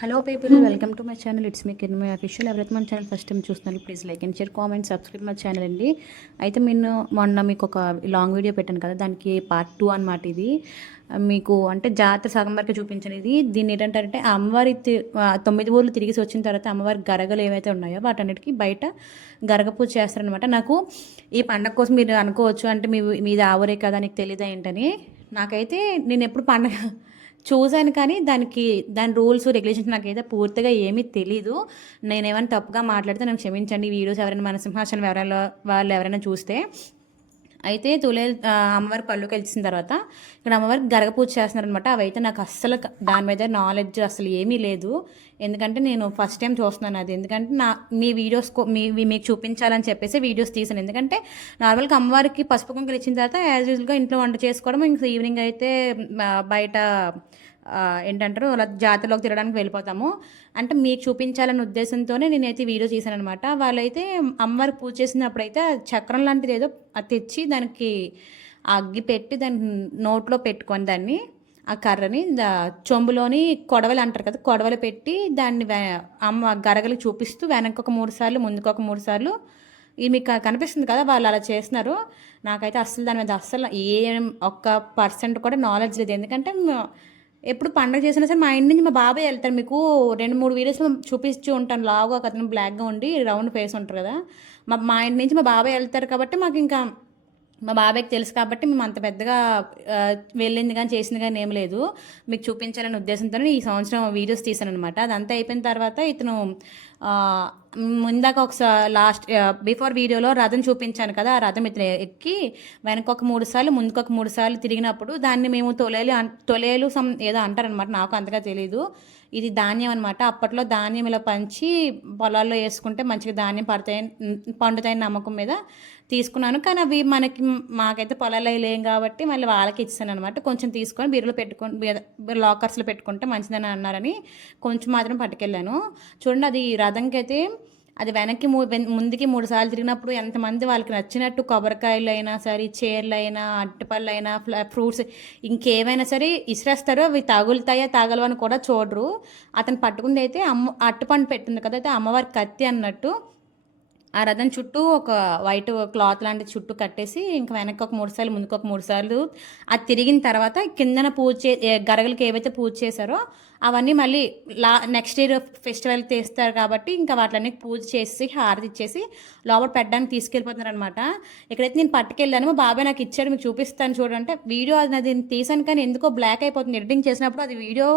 Hello people, welcome to my channel. It's me Kiran my official. ఎవరైతే మన channel first time చూస్తున్నారు please like and share, comment, subscribe my channel అండి. అయితే నేను మొన్న మీకు ఒక లాంగ్ వీడియో పెట్టాను కదా, దానికి పార్ట్ 2 అనమాట ఇది. మీకు అంటే జాతర సగం వరకు చూపించాను. దీన్ని ఏంటంటే అమ్మవారి 9 ఊర్లు తిరిగి వచ్చిన తర్వాత అమ్మవారి గరగలు ఏవైతే ఉన్నాయో వాటన్నిటికీ బయట గరగ పూజ చేస్తారనమాట. నాకు ఈ పండగ కోసం మీరు అనుకోవచ్చు, అంటే మీది ఆ ఊరే కదా, నీకు తెలియదా ఏంటని. నాకైతే నేను ఎప్పుడు పండగ చూశాను కానీ దాని రూల్స్ రెగ్యులేషన్స్ నాకైతే పూర్తిగా ఏమీ తెలీదు. నేనేమైనా తప్పుగా మాట్లాడితే నాకు క్షమించండి. ఈ వీడియోస్ ఎవరైనా మన సింహాచలం వాళ్ళు ఎవరైనా చూస్తే. అయితే అమ్మవారి పళ్ళుకి వెళ్ళిన తర్వాత ఇక్కడ అమ్మవారికి గరగ పూజ చేస్తున్నారనమాట. అవైతే నాకు అస్సలు దాని మీద నాలెడ్జ్ అసలు ఏమీ లేదు. ఎందుకంటే నేను ఫస్ట్ టైం చూస్తున్నాను అది. ఎందుకంటే మీ వీడియోస్ మీకు చూపించాలని చెప్పేసి వీడియోస్ తీసాను. ఎందుకంటే నార్మల్గా అమ్మవారికి పసుపు కుంకులు ఇచ్చిన తర్వాత యాజ్ యూజువల్గా ఇంట్లో వంట చేసుకోవడం, ఇంకా ఈవినింగ్ అయితే బయట ఏంటంటారు అలా జాతరలోకి తిరగడానికి వెళ్ళిపోతాము. అంటే మీకు చూపించాలనే ఉద్దేశంతోనే నేనైతే వీడియో చేశాను అనమాట. వాళ్ళైతే అమ్మవారికి పూజ చేసినప్పుడు అయితే చక్రం లాంటిది ఏదో అది తెచ్చి దానికి అగ్గి పెట్టి దాని నోట్లో పెట్టుకొని దాన్ని ఆ కర్రని చెంబులోని కొడవలు అంటారు కదా, కొడవలు పెట్టి దాన్ని అమ్మ గరగలు చూపిస్తూ వెనక్కి ఒక 3 సార్లు ముందుకు ఒక 3 సార్లు ఇది మీకు కనిపిస్తుంది కదా, వాళ్ళు అలా చేస్తున్నారు. నాకైతే అస్సలు దాని మీద అస్సలు ఒక్క పర్సెంట్ కూడా నాలెడ్జ్ లేదు. ఎందుకంటే ఎప్పుడు పండుగ చేసినా సరే మా ఇంటి నుంచి మా బాబాయ్ వెళ్తారు. మీకు 2-3 వీడియోస్లో చూపిస్తూ ఉంటాను. లావుగా ఒక అతను బ్లాక్గా ఉండి రౌండ్ ఫేస్ ఉంటారు కదా, మా ఇంటి నుంచి మా బాబాయ్ వెళ్తారు. కాబట్టి మాకు ఇంకా మా బాబాయ్కి తెలుసు కాబట్టి మేము అంత పెద్దగా వెళ్ళింది కానీ చేసింది కానీ ఏం లేదు. మీకు చూపించాలనే ఉద్దేశంతో ఈ సంవత్సరం వీడియోస్ తీసాను అనమాట. అదంతా అయిపోయిన తర్వాత ఇతను ముందాక ఒకసారి బిఫోర్ వీడియోలో రథం చూపించాను కదా, ఆ రథం ఇతను ఎక్కి వెనక ఒక 3 సార్లు ముందుకు ఒక 3 సార్లు తిరిగినప్పుడు దాన్ని మేము తొలేలు ఏదో అంటారనమాట. నాకు అంతగా తెలీదు. ఇది ధాన్యం అనమాట. అప్పట్లో ధాన్యం ఇలా పంచి పొలాల్లో వేసుకుంటే మంచిగా ధాన్యం పండుతాయని నమ్మకం మీద తీసుకున్నాను. కానీ అవి మాకైతే పొలాల్లో లేం కాబట్టి మళ్ళీ వాళ్ళకి ఇచ్చాను అనమాట. కొంచెం తీసుకొని బీరులో లాకర్స్లో పెట్టుకుంటే మంచిదని అన్నారని కొంచెం మాత్రం పట్టుకెళ్ళాను. చూడండి, అది రథంకి అయితే అది వెనక్కి ముందుకి 3 సార్లు తిరిగినప్పుడు ఎంతమంది వాళ్ళకి నచ్చినట్టు కొబ్బరికాయలు అయినా సరే, చీరలు అయినా, అరటిపళ్ళు అయినా, ఫ్రూట్స్ ఇంకేమైనా సరే ఇసిరేస్తారు. అవి తగులుతాయా తగలవు అని కూడా చూడరు. అతను పట్టుకుంది అయితే అరటిపండు పెట్టింది కదా, అయితే అమ్మవారి కత్తి అన్నట్టు ఆ రథం చుట్టూ ఒక వైట్ క్లాత్ లాంటి చుట్టూ కట్టేసి ఇంకా వెనక్కి ఒక 3 సార్లు ముందుకు ఒక 3 సార్లు అది తిరిగిన తర్వాత కిందన గరగలకి ఏవైతే పూజ చేశారో అవన్నీ మళ్ళీ నెక్స్ట్ ఇయర్ ఫెస్టివల్ తీస్తారు కాబట్టి ఇంకా వాటిని పూజ చేసి హారతి ఇచ్చేసి లోపల పెట్టడానికి తీసుకెళ్ళిపోతున్నారు అనమాట. ఇక్కడైతే నేను పట్టుకెళ్ళాను, మా బాబాయ్ నాకు ఇచ్చాడు, మీకు చూపిస్తాను చూడంటే. వీడియో అది తీసాను కానీ ఎందుకో బ్లాక్ అయిపోతుంది. ఎడిటింగ్ చేసినప్పుడు అది వీడియో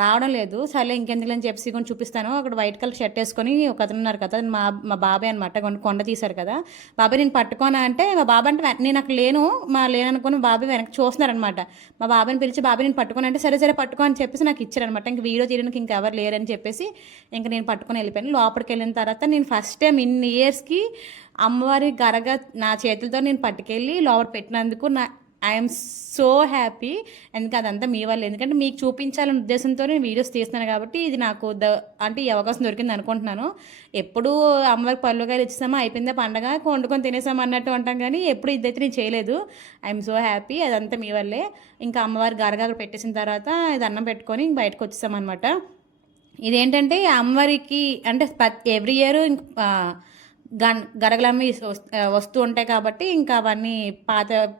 రావడం లేదు. సరే ఇంకెందుకని చెప్పి కొంచెం చూపిస్తాను. అక్కడ వైట్ కలర్ షర్ట్ వేసుకొని ఒక అతను ఉన్నారు కదా, మా బాబాయ్ అనమాట. కొండ తీశారు కదా, బాబాయ్ నేను పట్టుకోనా అంటే మా బాబాయ్ అంటే నేను అక్కడ లేననుకుని మా బాబాయ్ వెనక్కి చూస్తున్నారనమాట. మా బాబాయ్ని పిలిచి బాబాయ్ నేను పట్టుకోని అంటే సరే పట్టుకో అని చెప్పేసి నాకు ఇచ్చారనమాట. ఇంక వీడియో తీయడానికి ఇంకెవరు లేరని చెప్పేసి ఇంక నేను పట్టుకొని వెళ్ళిపోయాను. లోపలికి వెళ్ళిన తర్వాత నేను ఫస్ట్ టైం ఇన్ని ఇయర్స్కి అమ్మవారి గరగ నా చేతులతో నేను పట్టుకెళ్ళి లోపల పెట్టినందుకు ఐఎమ్ సో హ్యాపీ. ఎందుకంటే అదంతా మీ వల్ల. ఎందుకంటే మీకు చూపించాలనే ఉద్దేశంతో నేను వీడియోస్ తీస్తున్నాను కాబట్టి ఇది నాకు అంటే ఈ అవకాశం దొరికింది అనుకుంటున్నాను. ఎప్పుడు అమ్మవారికి పళ్ళుకాయలు ఇచ్చేసామా అయిపోయిందా పండగ వండుకొని తినేసామా అన్నట్టు ఉంటాం, కానీ ఎప్పుడు ఇదైతే నేను చేయలేదు. I'm so happy. అదంతా మీ వల్లే. ఇంకా అమ్మవారి గరగ పెట్టేసిన తర్వాత ఇది అన్నం పెట్టుకొని బయటకు వచ్చేసామన్నమాట. ఇదేంటంటే అమ్మవారికి అంటే ఎవ్రీ ఇయర్ గరగలమ్మి వస్తూ ఉంటాయి కాబట్టి ఇంకా అవన్నీ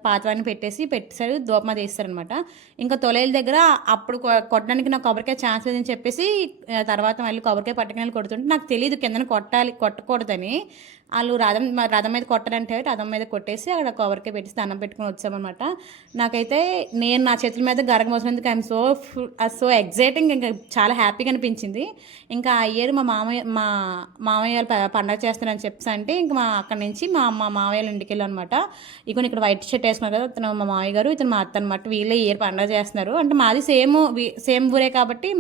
పాతవన్నీ పెట్టేసారు, దూపమా తీస్తారనమాట. ఇంకా తొలేల దగ్గర అప్పుడు కొట్టడానికి నాకు కొబ్బరికాయ ఛాన్స్ లేదని చెప్పేసి తర్వాత మళ్ళీ కొబ్బరికాయ పట్టుకుని కొడుతుంటే నాకు తెలియదు కిందన కొట్టకూడదని. వాళ్ళు రథం మీద కొట్టారంటే రథం మీద కొట్టేసి అక్కడ కొబ్బరికాయ పెట్టేసి దండం పెట్టుకుని వచ్చామన్నమాట. నాకైతే నేను నా చేతుల మీద గరగ మోసినందుకు ఐఎమ్ సో ఎగ్జైటింగ్, ఇంకా చాలా హ్యాపీగా అనిపించింది. ఇంకా ఆ ఇయర్ మా మామయ్య పండగ చేస్తారని చెప్పేసి అంటే ఇంకా అక్కడి నుంచి మా మామయ్య ఇంటికి వెళ్ళాం అనమాట. ఇక్కడ వైట్ షర్ట్ వేసుకున్నారు కదా, ఇతను మా మామయ్య గారు, ఇతను మా అత్త అనమాట. వీళ్ళే ఇయర్ పండగ చేస్తున్నారు. అంటే మాది సేమ్ ఊరే కాబట్టి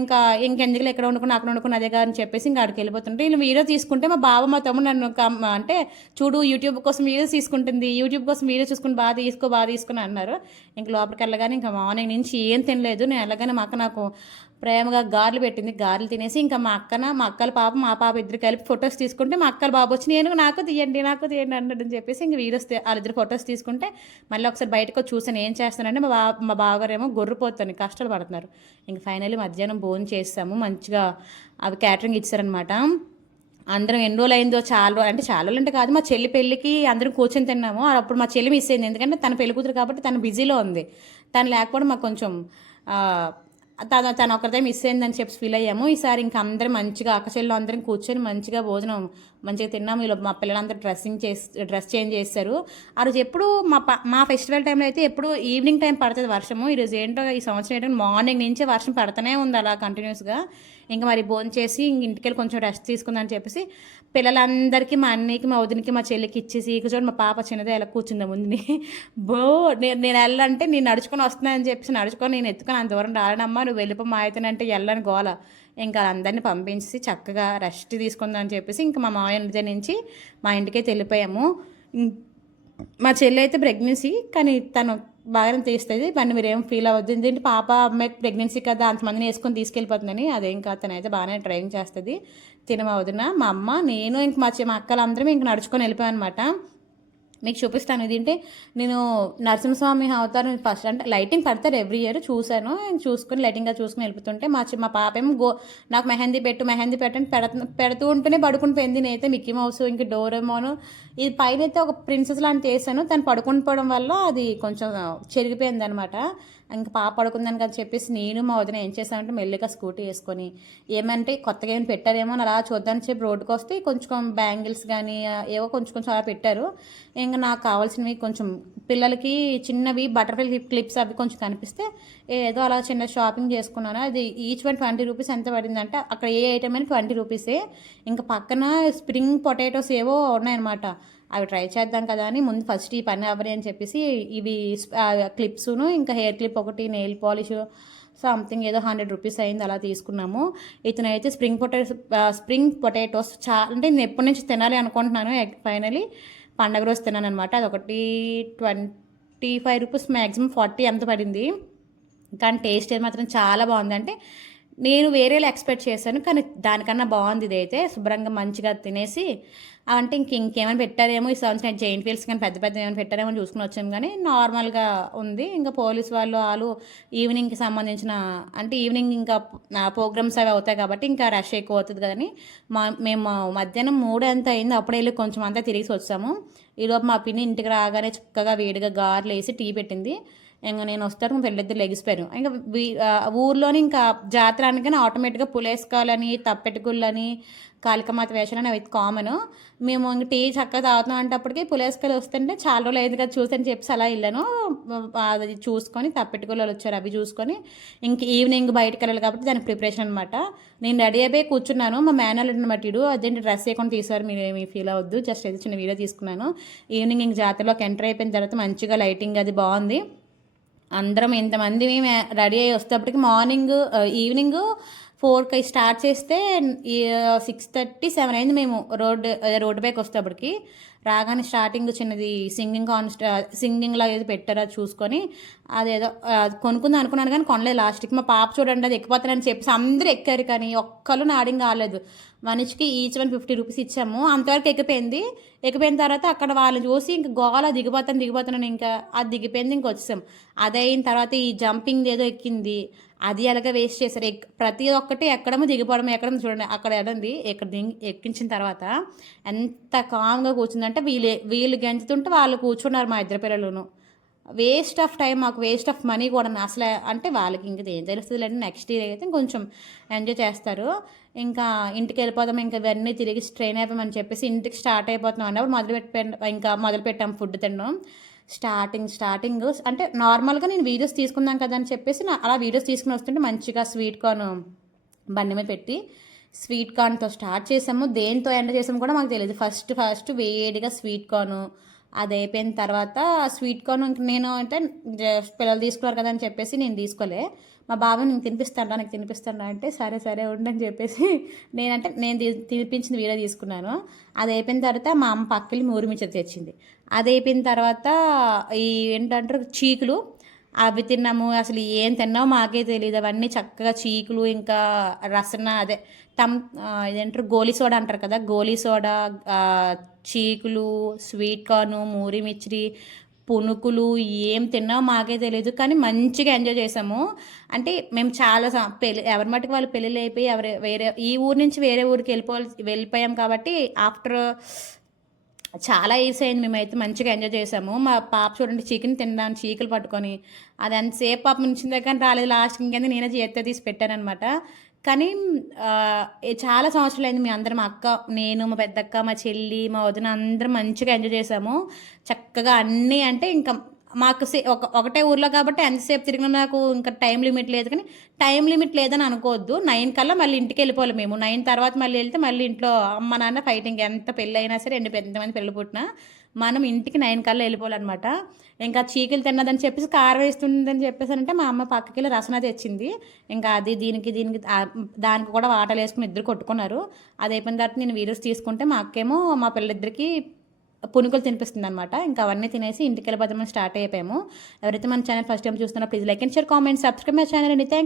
ఇంకా ఇంకెందుకు ఎక్కడ వండుకున్నా అక్కడ వండుకున్న అదే అని చెప్పేసి ఇంకా అక్కడికి వెళ్ళిపోతుంటే వీళ్ళు వీడియో తీసుకుంటే మా బావ మా తమ్ముడు నన్ను అంటే చూడు యూట్యూబ్ కోసం వీడియోస్ తీసుకుంటుంది, యూట్యూబ్ కోసం వీడియో చూసుకుని బాగా తీసుకుని అన్నారు. ఇంక లోపలికి వెళ్ళగానే ఇంకా మార్నింగ్ నుంచి ఏం తినలేదు. నేను వెళ్ళగానే మా అక్క నాకు ప్రేమగా గారెలు పెట్టింది. గారెలు తినేసి ఇంకా మా అక్కల పాప మా పాప ఇద్దరు కలిపి ఫొటోస్ తీసుకుంటే మా అక్కల బాబు వచ్చి నాకు తీయండి అన్నట్టు అని చెప్పేసి ఇంక వీడియోస్ వాళ్ళిద్దరు ఫొటోస్ తీసుకుంటే మళ్ళీ ఒకసారి బయటకు చూసాను ఏం చేస్తానంటే మా బావగారు ఏమో గొర్రెపోతాను కష్టాలు పడుతున్నారు. ఇంక ఫైనల్లీ మధ్యాహ్నం మధ్యాహ్నం భోజనం చేస్తాము మంచిగా. అవి క్యాటరింగ్ ఇచ్చారనమాట. అందరం ఎన్ని రోజులు అయిందో, చాలా రోజులు అంటే కాదు, మా చెల్లి పెళ్ళికి అందరం కూర్చొని తిన్నాము. అప్పుడు మా చెల్లి మిస్ అయింది, ఎందుకంటే తన పెళ్లి కూతురు కాబట్టి తను బిజీలో ఉంది. తను లేకపోవడం మాకు కొంచెం తను ఒకరిదే మిస్ అయిందని చెప్పి ఫీల్ అయ్యాము. ఈసారి ఇంకా అందరం మంచిగా అక్కచెల్లు అందరం కూర్చొని మంచిగా భోజనం మంచిగా తిన్నాము. ఇలా మా పిల్లలందరూ డ్రెస్ చేంజ్ చేస్తారు. ఆ రోజు ఎప్పుడు మా ఫెస్టివల్ టైంలో అయితే ఎప్పుడు ఈవినింగ్ టైం పడుతుంది వర్షము. ఈరోజు ఏంటో ఈ సంవత్సరం ఏంటో మార్నింగ్ నుంచే వర్షం పడుతూనే ఉంది అలా కంటిన్యూస్గా. ఇంకా మరి భోజనం చేసి ఇంటికి వెళ్ళి కొంచెం రెస్ట్ తీసుకుందని చెప్పేసి పిల్లలందరికీ, మా అన్నయ్యకి, మా వదినకి, మా చెల్లికి ఇచ్చేసి ఇక చూడండి మా పాప చిన్నదే ఎలా కూర్చుందా ముందుని. నేను వెళ్ళంటే నేను నడుచుకొని వస్తున్నానని చెప్పేసి నడుచుకొని నేను ఎత్తుకొని అంత దూరం రాలనమ్మా, నువ్వు వెళ్ళిపో మా అయితేనంటే వెళ్ళని గోల. ఇంకా అందరినీ పంపించి చక్కగా రెస్ట్ తీసుకుందామని చెప్పేసి ఇంకా మా మామయ్య దగ్గర నుంచి మా ఇంటికే వెళ్ళిపోయాము. మా చెల్లి అయితే ప్రెగ్నెన్సీ, కానీ తను బాగానే తీస్తుంది. బండి మీరేం ఫీల్ అవ్వద్దు, ఎందుకంటే పాప అమ్మాయి ప్రెగ్నెన్సీ కదా అంతమందిని వేసుకొని తీసుకెళ్ళిపోతుందని. అదేం కాదు, తనైతే బాగానే డ్రైవింగ్ చేస్తుంది. మా వదిన, మా అమ్మ, నేను ఇంక మా అక్కలందరం ఇంక నడుచుకొని వెళ్ళిపోయాను అనమాట. మీకు చూపిస్తాను. ఇదేంటే నేను నరసింహస్వామి అవతారం ఫస్ట్ అంటే లైటింగ్ పడతారు ఎవ్రీ ఇయర్, చూశాను. చూసుకొని లైటింగ్గా చూసుకుని వెళ్ళిపోతుంటే మా పాప ఏమో నాకు మెహందీ పెట్టని పెడుతూ ఉంటూనే పడుకుని పోయింది. నేనైతే మిక్కీ మౌస్ ఇంక డోరెమోను ఇది పైన అయితే ఒక ప్రిన్సెస్ లాంటి చేశాను. తను పడుకుని పోవడం వల్ల అది కొంచెం చెరిగిపోయింది అనమాట. ఇంకా పాప పడుకుందని కదా చెప్పేసి నేను మా వదిన ఏం చేశానంటే మెల్లిగా స్కూటీ వేసుకొని ఏమంటే కొత్తగా ఏమైనా పెట్టారేమో అలా చూద్దామని చెప్పి రోడ్డుకి వస్తే కొంచెం బ్యాంగిల్స్ కానీ ఏవో కొంచెం అలా పెట్టారు. ఇంకా నాకు కావాల్సినవి కొంచెం పిల్లలకి చిన్నవి బటర్ఫ్లై క్లిప్స్ అవి కొంచెం కనిపిస్తే ఏదో అలా చిన్న షాపింగ్ చేసుకున్నాను. అది ఈచ్ వన్ 20 రూపీస్ ఎంత పడిందంటే అక్కడ ఏ ఐటమ్ అని 20 రూపీసే. ఇంకా పక్కన స్ప్రింగ్ పొటాటోస్ ఏవో ఉన్నాయన్నమాట. అవి ట్రై చేద్దాం కదా అని ముందు ఫస్ట్ ఈ పని అవ్వని అని చెప్పేసి ఇవి క్లిప్స్ను ఇంకా హెయిర్ క్లిప్ ఒకటి, నెయిల్ పాలిష్ సంథింగ్ ఏదో 100 రూపీస్ అయింది, అలా తీసుకున్నాము. ఇతనైతే స్ప్రింగ్ పొటాటోస్ అంటే నేను ఎప్పటి నుంచి తినాలి అనుకుంటున్నాను. ఫైనలీ పండగ రోజు తిన్నాను అనమాట. అదొకటి 25 రూపీస్, మ్యాక్సిమం 40 ఎంత పడింది. కానీ టేస్ట్ అయితే మాత్రం చాలా బాగుంది. అంటే నేను వేరేలా ఎక్స్పెక్ట్ చేశాను, కానీ దానికన్నా బాగుంది. ఇదైతే శుభ్రంగా మంచిగా తినేసి అంటే ఇంకేమైనా పెట్టారేమో ఈ సంవత్సరం జైంట్ వీల్స్ కానీ పెద్ద ఏమైనా పెట్టారేమో చూసుకుని వచ్చాము. కానీ నార్మల్గా ఉంది. ఇంకా పోలీస్ వాళ్ళు ఈవినింగ్కి సంబంధించిన అంటే ఈవినింగ్ ఇంకా ప్రోగ్రామ్స్ అవి అవుతాయి కాబట్టి ఇంకా రష్ ఎక్కువ అవుతుంది కదని మేము మధ్యాహ్నం 3 ఎంత అయింది అప్పుడే వెళ్ళి కొంచెం అంతా తిరిగి వచ్చాము. ఈలోపు మా పిన్ని ఇంటికి రాగానే చక్కగా వేడిగా గారెలు వేసి టీ పెట్టింది. ఇంకా నేను వస్తాను పెళ్ళిద్దరు లెగిసిపోయాను. ఇంకా ఊర్లోని ఇంకా జాతర అనగానే ఆటోమేటిక్గా పులేసుకోవాలని, తప్పెట్టుకుళ్ళని, కాళికమాత వేషాలని అవి కామన్. మేము ఇంక టీ చక్కగా తాగుతున్నాం అంటే అప్పటికి పులేసుకలు వస్తుంటే చాలా రోజులు అయింది కదా చూసని చెప్పి అలా వెళ్ళాను. అది చూసుకొని తప్పెట్టుకుళ్ళు వచ్చారు, అవి చూసుకొని ఇంక ఈవినింగ్ బయటకు వెళ్ళాలి కాబట్టి దానికి ప్రిపరేషన్ అనమాట. నేను రెడీ అయిపోయి కూర్చున్నాను. మా మేనల్ అనమాట ఇడు, అదేంటి డ్రెస్ వేయకుండా తీసారు, మీరు ఏమి ఫీల్ అవ్వద్దు, జస్ట్ అయితే చిన్న వీడియో తీసుకున్నాను. ఈవినింగ్ ఇంక జాతరలోకి ఎంటర్ అయిపోయిన తర్వాత మంచిగా లైటింగ్ అది బాగుంది. అందరం ఇంతమంది మేము రెడీ అయ్యి వస్తేప్పటికి ఈవినింగ్ 4కి స్టార్ట్ చేస్తే 6:30, 7 అయింది మేము రోడ్డు పైకి వస్తేప్పటికి. రాగానే స్టార్టింగ్ చిన్నది సింగింగ్ లాగా ఏదో పెట్టారో చూసుకొని అదేదో కొనుక్కుందాం అనుకున్నాను కానీ కొనలేదు. లాస్ట్కి మా పాప చూడండి అది ఎక్కిపోతానని చెప్పేసి అందరూ ఎక్కారు, కానీ ఒక్కరు నాడింగ్ కాలేదు. మనిషికి ఈచ్ వన్ 50 రూపీస్ ఇచ్చాము. అంతవరకు ఎక్కిపోయిన తర్వాత అక్కడ వాళ్ళు చూసి ఇంకా గోల దిగిపోతాను ఇంకా అది దిగిపోయింది. ఇంక వచ్చాం. అదయిన తర్వాత ఈ జంపింగ్ ఏదో ఎక్కింది, అది అలాగే వేస్ట్ చేశారు. ప్రతి ఒక్కటి ఎక్కడమో దిగిపోవడం చూడండి అక్కడ ఎడంది ఎక్కించిన తర్వాత ఎంత కామ్గా కూర్చుందంటే వీళ్ళు గెంతుతుంటే వాళ్ళు కూర్చున్నారు మా ఇద్దరు పిల్లలను. వేస్ట్ ఆఫ్ టైం, మాకు వేస్ట్ ఆఫ్ మనీ కూడా అసలు. అంటే వాళ్ళకి ఇంక ఏం తెలుస్తుంది లేండి, నెక్స్ట్ ఇయర్ అయితే కొంచెం ఎంజాయ్ చేస్తారు. ఇంకా ఇంటికి వెళ్ళిపోతాం, ఇంకా ఇవన్నీ తిరిగి ట్రైన్ అయిపోయామని చెప్పేసి ఇంటికి స్టార్ట్ అయిపోతున్నాం అన్నప్పుడు మొదలుపెట్టాం ఫుడ్ తినడం. స్టార్టింగ్ అంటే నార్మల్గా నేను వీడియోస్ తీసుకుందాం కదా అని చెప్పేసి అలా వీడియోస్ తీసుకుని వస్తుంటే మంచిగా స్వీట్ కార్న్ బండి మీద పెట్టి స్వీట్ కార్న్తో స్టార్ట్ చేసాము. దేంతో ఎండ్ చేసాము కూడా మాకు తెలియదు. ఫస్ట్ వేడిగా స్వీట్ కార్న్ అది అయిపోయిన తర్వాత స్వీట్ కార్న్ నేను అంటే పిల్లలు తీసుకున్నారు కదా అని చెప్పేసి నేను తీసుకోలే. మా బాబాయ్ నీకు తినిపిస్తాను అంటే సరే ఉండని చెప్పేసి నేను తినిపించిన వీడియో తీసుకున్నాను. అది అయిపోయిన తర్వాత మా అమ్మ పక్కకి ఊరిమిచ్చర్ తెచ్చింది. అది అయిపోయిన తర్వాత ఈ ఏంటంటారు చీకులు అవి తిన్నాము. అసలు ఏం తిన్నామో మాకే తెలియదు. అవన్నీ చక్కగా చీకులు ఇంకా రసన అదే ఇదేంటారు గోలీ సోడా అంటారు కదా, గోలీ సోడా, చీకులు, స్వీట్ కార్ను, మూరి మిర్చి, పునుకులు ఏం తిన్నామో మాకే తెలియదు, కానీ మంచిగా ఎంజాయ్ చేసాము. అంటే మేము చాలా పెళ్ళి ఎవరి మటుకు వాళ్ళు పెళ్ళిళ్ళు అయిపోయి వేరే ఈ ఊరు నుంచి వేరే ఊరికి వెళ్ళిపోయాం కాబట్టి ఆఫ్టర్ చాలా ఇయర్స్ అయింది. మేమైతే మంచిగా ఎంజాయ్ చేసాము. మా పాప చూడండి చికెన్ తినడానికి చీకులు పట్టుకొని అది ఎంతసేపు పాప నుంచి దగ్గర రాలేదు. లాస్ట్ ఇంకేంది నేనే చేత్తో తీసి పెట్టానమాట. కానీ చాలా సంవత్సరాలు అయింది. మీ అందరం, మా అక్క, నేను, మా పెద్దక్క, మా చెల్లి, మా వదిన అందరం మంచిగా ఎంజాయ్ చేసాము. చక్కగా అన్నీ అంటే ఇంకా మాకు ఒకటే ఊర్లో కాబట్టి ఎంతసేపు తిరిగినా నాకు ఇంకా టైం లిమిట్ లేదు. కానీ టైం లిమిట్ లేదని అనుకోవద్దు. 9 కల్లా మళ్ళీ ఇంటికి వెళ్ళిపోవాలి మేము. 9 తర్వాత మళ్ళీ వెళ్తే మళ్ళీ ఇంట్లో అమ్మ నాన్న ఫైటింగ్. ఎంత పెళ్ళి అయినా సరే, ఎంతమంది పెళ్ళి పుట్టినా మనం ఇంటికి 9 కల్లా వెళ్ళిపోవాలన్నమాట. ఇంకా చీకులు తిన్నదని చెప్పేసి కారం వేస్తుందని చెప్పేసి అంటే మా అమ్మ పక్కకి వెళ్ళి రసన తెచ్చింది. ఇంకా అది దీనికి దానికి కూడా వాటలు వేసుకుని ఇద్దరు కొట్టుకున్నారు. అది అయిపోయిన తర్వాత నేను వీడియోస్ తీసుకుంటే మా అక్కేమో మా పిల్లలిద్దరికి పునుకులు తినిపిస్తుంది అనమాట. ఇంకా అవన్నీ తినేసి ఇంటికి వెళ్ళిపోతామని స్టార్ట్ అయిపోయాము. ఎవరైతే మన ఛానల్ ఫస్ట్ టైం చూస్తున్నారో please like and share, comment, subscribe my channel అండి. థ్యాంక్